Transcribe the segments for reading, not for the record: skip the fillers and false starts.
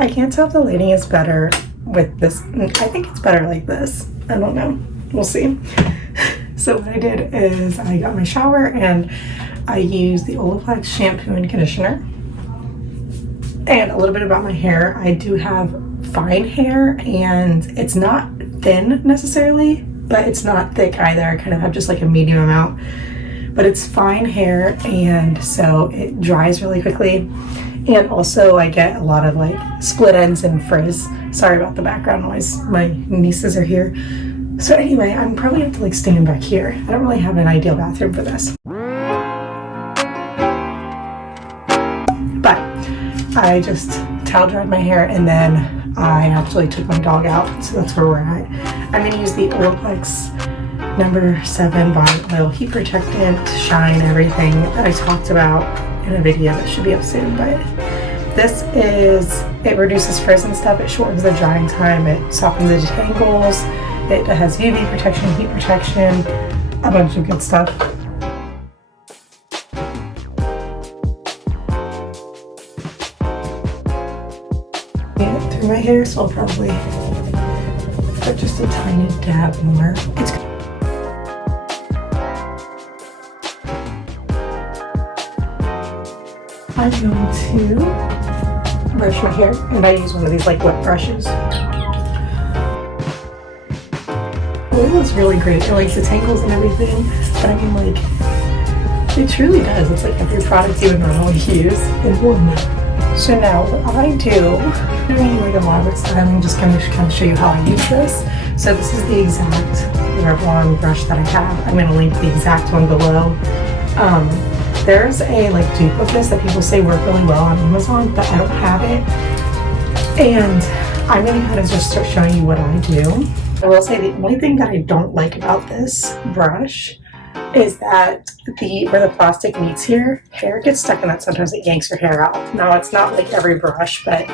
I can't tell if the lighting is better with this. I think it's better like this. I don't know. We'll see. So what I did is I got my shower and I used the Olaplex shampoo and conditioner. And a little bit about my hair. I do have fine hair and it's not thin necessarily, but it's not thick either. I kind of have just like a medium amount, but it's fine hair, and so it dries really quickly. And also I get a lot of like split ends and frizz. Sorry about the background noise. My nieces are here. So anyway, I'm probably have to like stand back here. I don't really have an ideal bathroom for this. But I just towel dried my hair and then I actually took my dog out. So that's where we're at. I'm going to use the Olaplex number 7 body oil heat protectant, shine, everything that I talked about in a video that should be up soon. But this is, it reduces frizz and stuff, it shortens the drying time, it softens the detangles, it has UV protection, heat protection, a bunch of good stuff. Through my hair, so I'll probably put just a tiny dab more. I'm going to brush my hair, and I use one of these like wet brushes. It looks really great. It likes the tangles and everything, but I mean, like, it truly does. It's like every product you would normally use in one. So now what I do, I'm doing like elaborate styling, just kind of show you how I use this. So this is the exact Revlon brush that I have. I'm going to link the exact one below. There's a like dupe of this that people say work really well on Amazon, but I don't have it. And I'm going to kind of just start showing you what I do. I will say the only thing that I don't like about this brush is that where the plastic meets here, hair gets stuck in that. Sometimes it yanks your hair out. Now it's not like every brush, but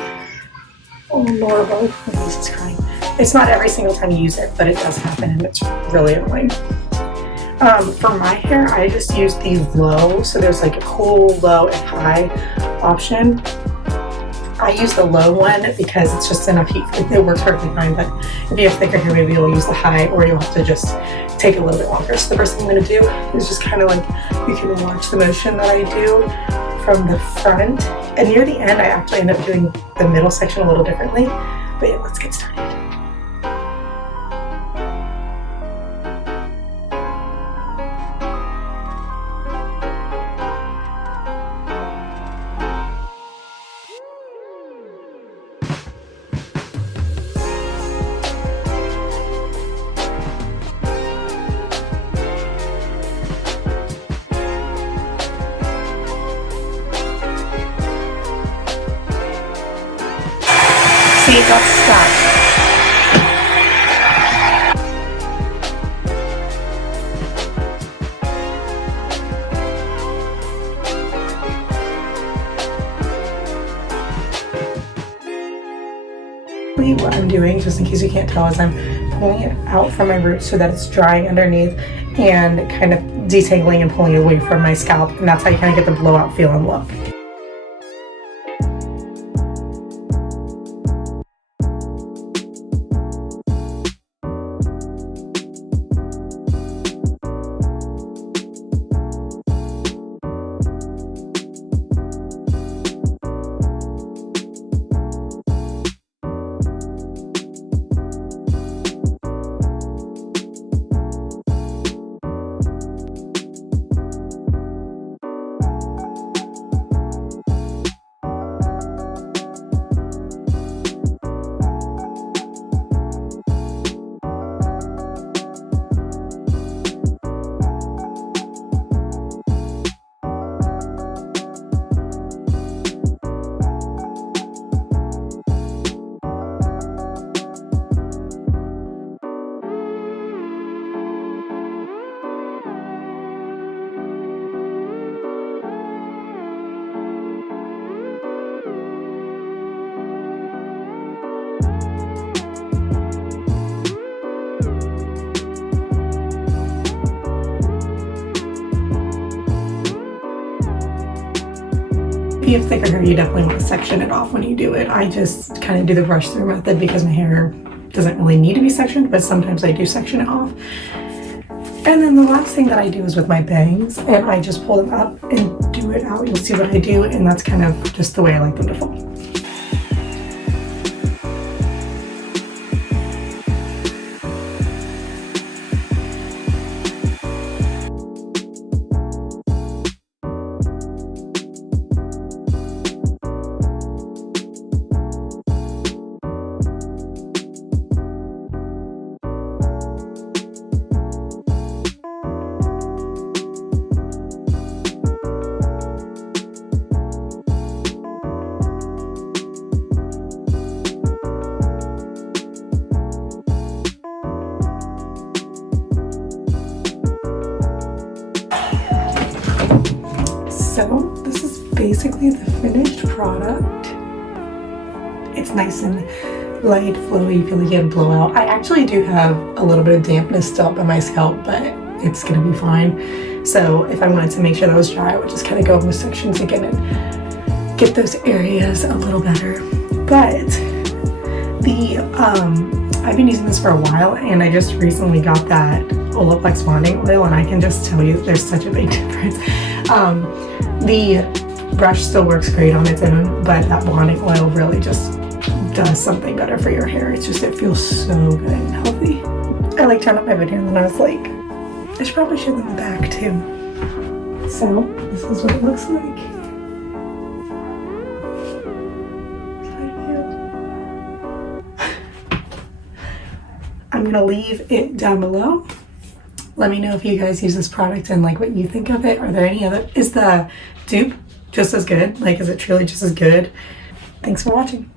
oh Lord, my niece is crying. It's not every single time you use it, but it does happen and it's really annoying. For my hair, I just use the low, so there's like a cool, low, and high option. I use the low one because it's just enough heat. It works perfectly fine, but if you have thicker hair, maybe you'll use the high, or you'll have to just take a little bit longer. So the first thing I'm going to do is just kind of like, you can watch the motion that I do from the front. And near the end, I actually end up doing the middle section a little differently. But yeah, let's get started. See, it got stuck. What I'm doing, just in case you can't tell, is I'm pulling it out from my roots so that it's drying underneath and kind of detangling and pulling it away from my scalp, and that's how you kind of get the blowout feel and look. if you have thicker hair, you definitely want to section it off when you do it. I just kind of do the brush through method because my hair doesn't really need to be sectioned, but sometimes I do section it off. And then the last thing that I do is with my bangs, and I just pull them up and do it out. You'll see what I do, and that's kind of just the way I like them to fall. So this is basically the finished product. It's nice and light, flowy, you feel like you had a blowout. I actually do have a little bit of dampness still up on my scalp, but it's gonna be fine. So if I wanted to make sure that was dry, I would just kind of go in with sections again and get those areas a little better. But I've been using this for a while, and I just recently got that Olaplex bonding oil, and I can just tell you there's such a big difference. The brush still works great on its own, but that bonding oil really just does something better for your hair. It's just, it feels so good and healthy. I like turned up my video and then I was like, I should probably show them the back too. So this is what it looks like. I'm gonna leave it down below. Let me know if you guys use this product and like what you think of it. Are there any other, is the dupe just as good? Like, is it truly just as good? Thanks for watching.